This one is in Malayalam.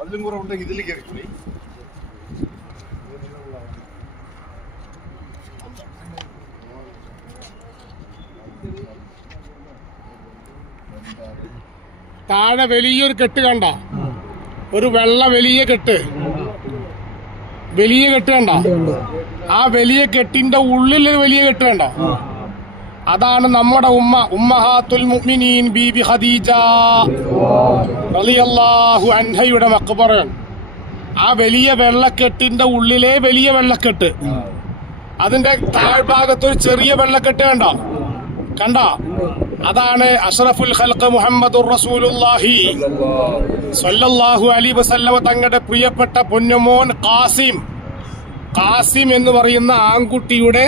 അതിലും കൂടെ ഉണ്ടെങ്കിൽ ഇതിൽ കയറിക്കൂടി. താഴെ വലിയൊരു കെട്ട് കണ്ട, ഒരു വെള്ള വലിയ കെട്ട് കണ്ട. ആ വലിയ കെട്ടിന്റെ ഉള്ളിൽ ഒരു വലിയ കെട്ട് കണ്ട. അതാണ് നമ്മുടെ ഉമ്മഹാത്തുൽ മുഅ്മിനീൻ ബീബി ഖദീജ റളിയല്ലാഹു അൻഹയുടെ മഖ്ബറയാണ്. ആ വലിയ വെള്ളക്കെട്ടിന്റെ ഉള്ളിലെ വലിയ വെള്ളക്കെട്ട്, അതിന്റെ താഴ്ഭാഗത്തൊരു ചെറിയ വെള്ളക്കെട്ട് കണ്ട. അതാണ് അഷ്റഫുൽ ഖൽഖ് മുഹമ്മദുർ റസൂലുള്ളാഹി സ്വല്ലല്ലാഹു അലൈഹി വസല്ലമ തങ്ങളുടെ പ്രിയപ്പെട്ട പൊന്നുമോൻ ഖാസിം എന്ന് പറയുന്ന ആൺകുട്ടിയുടെ